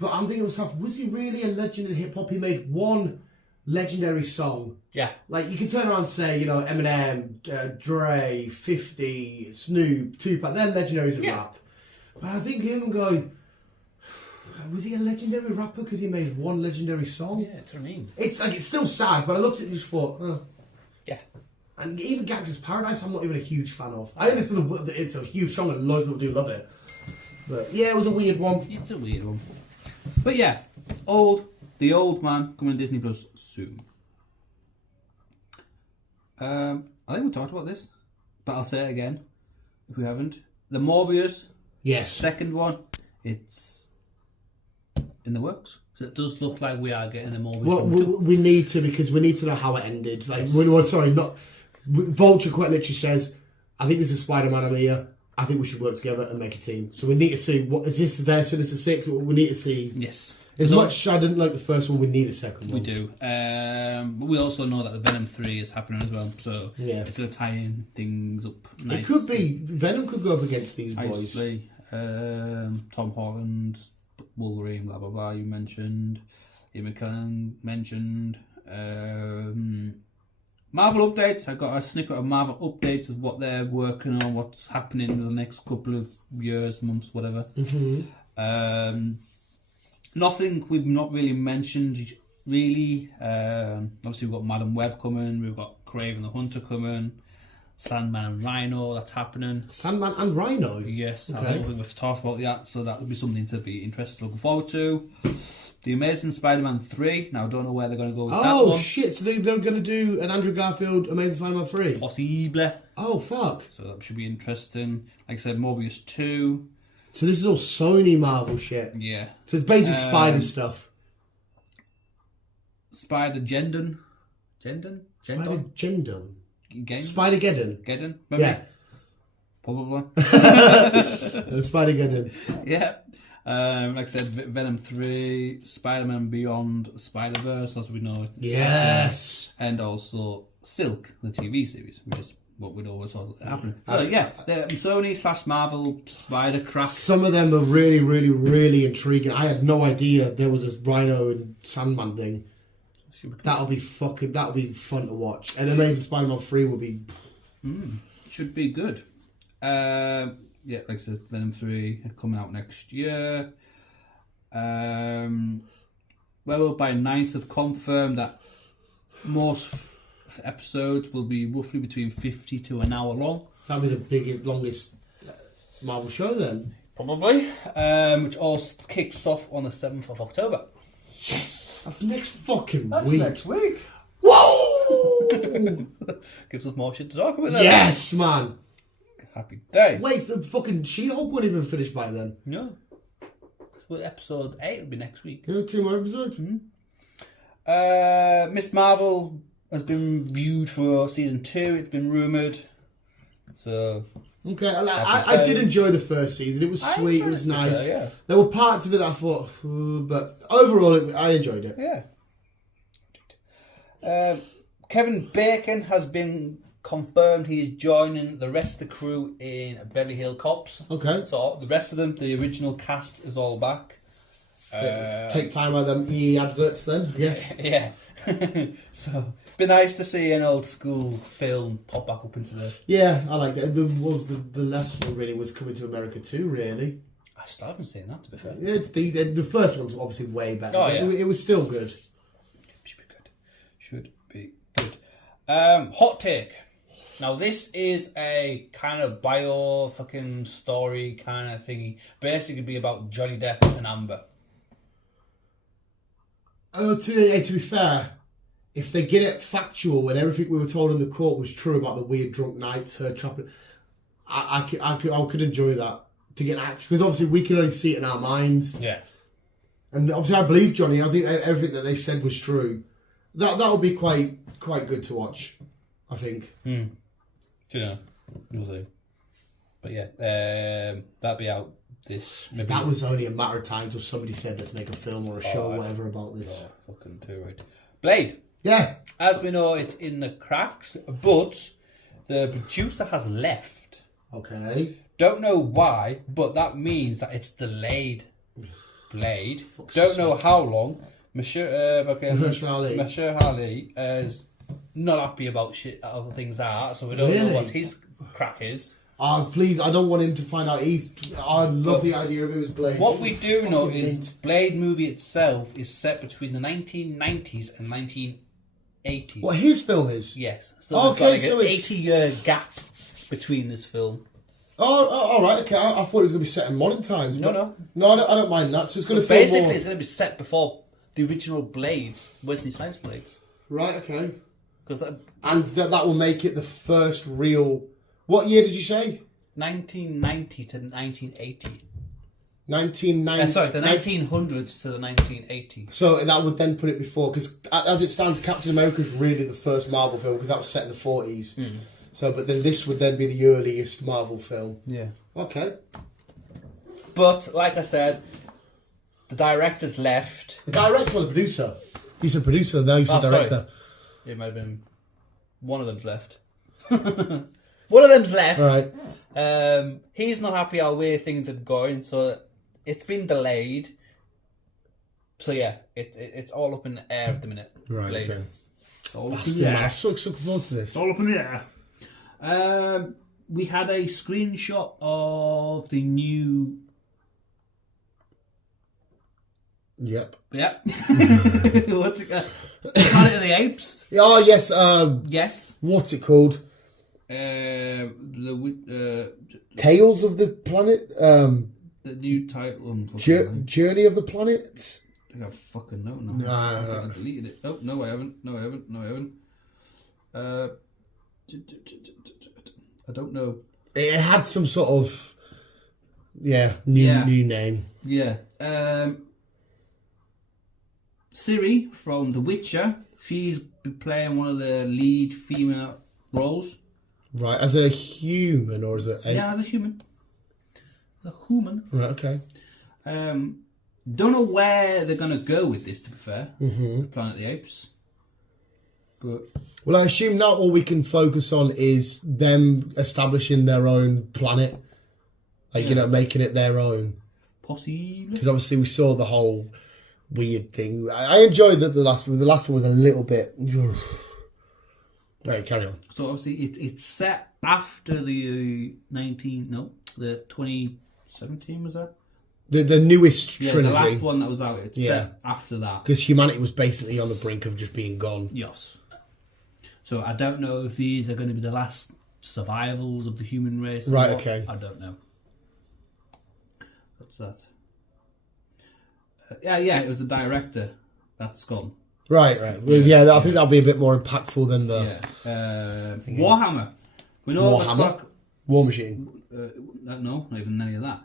But I'm thinking to myself, was he really a legend in hip-hop? He made one legendary song. Yeah. Like, you can turn around and say, you know, Eminem, Dre, 50, Snoop, Tupac, they're legendaries in rap. But I think him going, was he a legendary rapper because he made one legendary song? Yeah, that's what I mean. It's like, it's still sad, but I looked at it and just thought, yeah. And even Gangsta's Paradise, I'm not even a huge fan of. I understand it's a huge song and loads of people do love it. But yeah, it was a weird one. It's a weird one. But yeah, the old man coming to Disney Plus soon. I think we talked about this, but I'll say it again if we haven't. The Morbius, second one, it's in the works. So it does look like we are getting a Morbius. Well, we need to, because we need to know how it ended. Like, Vulture quite literally says, I think this is Spider-Man, I'm here. I think we should work together and make a team. So we need to see, what is this their Sinister Six? We need to see. Yes. As much I didn't like the first one, we need a second one. We do. But we also know that the Venom 3 is happening as well. So it's going to tie in things up nice. It could be. Venom could go up against these boys. Tom Holland, Wolverine, blah, blah, blah, you mentioned. Ian McKellen mentioned. Marvel updates. I got a snippet of Marvel updates of what they're working on, what's happening in the next couple of years, months, whatever. Mm-hmm. Nothing we've not really mentioned, really. Obviously, we've got Madam Web coming, we've got Kraven the Hunter coming, Sandman and Rhino, that's happening. Sandman and Rhino? Yes, okay. I don't think we've talked about that, so that would be something to be interested, looking forward to. The Amazing Spider-Man 3. Now, I don't know where they're going to go with that one. Oh, shit. So they're going to do an Andrew Garfield Amazing Spider-Man 3? Possible. Oh, fuck. So that should be interesting. Like I said, Morbius 2. So this is all Sony Marvel shit? Yeah. So it's basically Spider stuff. Spider-Geddon. Spider-Geddon? Game? Spider-Geddon? Geddon? Yeah. Probably. Spider-Geddon. Yeah. Like I said, Venom 3, Spider-Man Beyond Spider-Verse, as we know it. Yes. And also Silk, the TV series, which is what we'd always thought happening. So yeah, Sony/Marvel Spider-Craft. Some of them are really, really, really intriguing. I had no idea there was this Rhino and Sandman thing. That'll be fun to watch. And Amazing Spider-Man 3 will be... Should be good. Yeah, like I said, Venom 3 coming out next year. Werewolf by Nights have confirmed that most episodes will be roughly between 50 to an hour long. That'll be the biggest, longest Marvel show then. Probably. Which all kicks off on the 7th of October. Yes! That's next fucking That's week. next week. Whoa! Gives us more shit to talk about then. Yes, man! Happy days. Wait, the fucking She-Hulk won't even finish by then. No. So episode 8 will be next week. Yeah, 2 more episodes. Miss Marvel has been viewed for season 2. It's been rumoured. So... Okay, I did enjoy the first season. It was sweet, it was nice. Yeah. There were parts of it I thought, but overall, I enjoyed it. Yeah. Kevin Bacon has been confirmed he is joining the rest of the crew in Beverly Hills Cops. Okay. So the rest of them, the original cast, is all back. Take time out of them EE adverts then, I guess. Yeah. So, be nice to see an old school film pop back up into the... Yeah, I like that. The last one really was Coming to America 2, really. I still haven't seen that, to be fair. Yeah, the first one's obviously way better. Oh, yeah. It was still good. Should be good. Hot take. Now, this is a kind of bio fucking story kind of thingy. Basically, be about Johnny Depp and Amber. Oh, to be fair, if they get it factual and everything we were told in the court was true about the weird drunk nights, her trapping, I could enjoy that. To get action, because obviously we can only see it in our minds. Yeah. And obviously I believe Johnny. I think everything that they said was true. That would be quite good to watch, I think. Do you know? We'll see. But yeah, that'll be out this... Maybe... That was only a matter of time until somebody said, let's make a film or a show or whatever about this. Oh, fucking too right. Blade. Yeah. As we know, it's in the cracks, but the producer has left. Okay. Don't know why, but that means that it's delayed. Blade. Don't know how long. Monsieur Ali is not happy about shit how things are, so we don't know what his crack is. Please, I don't want him to find out. I love the idea of it was Blade. What we do know is Blade movie itself is set between the 1990s and 1980s. What his film is? Yes. So there's got like an 80-year gap between this film. Oh, all right, okay. I thought it was going to be set in modern times. No, I don't mind that. So it's going to feel more... it's going to be set before the original Blades, Wesley Snipes Blades. Right, okay. And that will make it the first real... What year did you say? 1990 to 1980. 1990. Sorry, the 1900s to the 1980s. So that would then put it before, because as it stands, Captain America is really the first Marvel film, because that was set in the 40s. Mm. So, but then this would then be the earliest Marvel film. Yeah. Okay. But, like I said, the director's left. The director or the producer? He's a producer, now he's a director. Sorry. It might have been... One of them's left. One of them's left. Right. He's not happy how way things are going, so it's been delayed. So yeah, it's all up in the air at the minute. Right. Okay. All up in the air. I'm so looking forward to this. All up in the air. We had a screenshot of the new. Yep. What's it called? Planet of the Apes. Oh yes. Yes. What's it called? Tales of the Planet. The new title. Journey of the Planet. I got fucking no. No. I deleted it. Oh no, I haven't. I don't know. It had some sort of new name. Yeah. Siri from The Witcher. She's been playing one of the lead female roles. Right, as a human or as a... Yeah, as a human. A human. Right, okay. Don't know where they're going to go with this, to be fair. Mm-hmm. Planet of the Apes. But... Well, I assume now all we can focus on is them establishing their own planet. Like, making it their own. Possibly. Because obviously we saw the whole weird thing. I enjoyed that the last one. The last one was a little bit... Right, carry on. So obviously it's set after the 2017 was that? The newest trilogy. The last one that was out. It's set after that. Because humanity was basically on the brink of just being gone. Yes. So I don't know if these are going to be the last survivals of the human race. Right, okay. I don't know. What's that? It was the director that's gone. Right. Well, I think that'll be a bit more impactful than the... Warhammer. We know Warhammer? War Machine. No, not even any of that.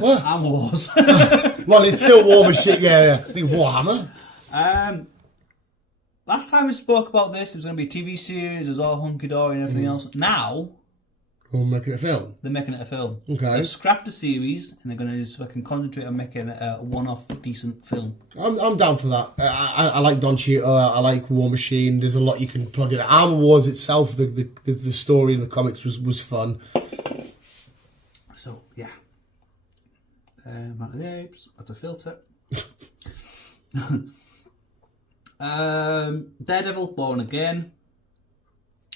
What? Armor Wars. Well, it's still War Machine, yeah. I think Warhammer. Last time we spoke about this, it was going to be a TV series, it was all hunky-dory and everything else. Now... We're making a film? They're making it a film. Okay. They've scrapped the series and they're going to just fucking concentrate on making it a one-off decent film. I'm down for that. I like Don Cheadle, I like War Machine, there's a lot you can plug in. Armor Wars itself, the story in the comics was fun. So, yeah. Planet of the Apes, that's a filter. Daredevil, Born Again.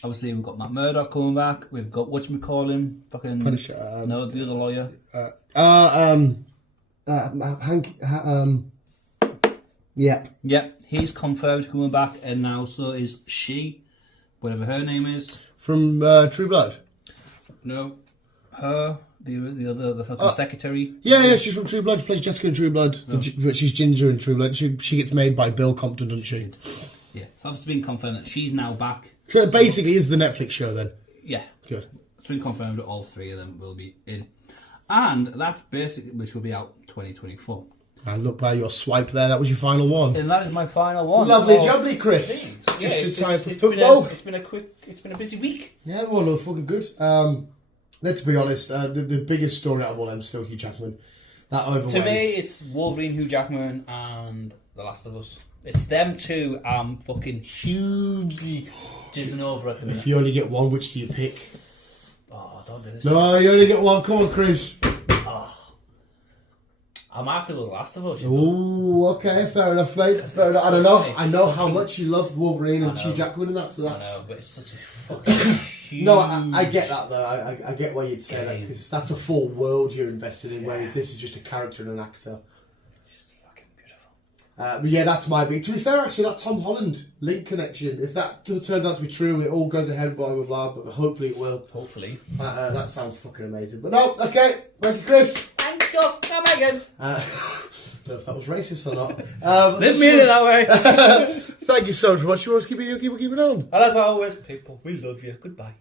Obviously, we've got Matt Murdock coming back. We've got whatchamacallit, fucking Punisher. no, the other lawyer. Hank. Yep. Yep, he's confirmed coming back, and now so is she, whatever her name is. From True Blood. No, her, the fucking secretary. Yeah, she's from True Blood. She plays Jessica in True Blood, but she's Ginger in True Blood. She gets made by Bill Compton, doesn't she? Yeah, so obviously been confirmed that she's now back. So it basically is the Netflix show then. Yeah, Good. it's been confirmed that all three of them will be in, and that's basically which will be out 2024. And look by your swipe there. That was your final one. And that is my final one. Lovely jubbly, Chris. Thanks. Just in time for it's football. It's been a busy week. Yeah, well, no, fucking good. Let's be honest. The biggest story out of all them still Hugh Jackman. That overweighs. To me, it's Wolverine, Hugh Jackman, and The Last of Us. It's them two I'm fucking hugely jizzing over at the minute. If you only get one, which do you pick? Oh, don't do this. No, you only get one. Come on, Chris. I'm after The Last of Us. Oh, okay, fair enough, mate. Fair enough. I don't know. I know how much you love Wolverine and Hugh Jackman and that, so that's. I know, but it's such a fucking huge... No, I get that though. I get why you'd say that game. because that's a full world you're invested in, whereas this is just a character and an actor. It's just fucking beautiful. But yeah, that's my big. To be fair, actually, that Tom Holland link connection, if that turns out to be true and it all goes ahead, blah blah blah, but hopefully it will. Hopefully. That sounds fucking amazing. But no, okay. Thank you, Chris. Thanks, go. Come again. I don't know if that was racist or not. Didn't mean it that way. Thank you so much for watching. Keep it on. And as always, people, we love you. Goodbye.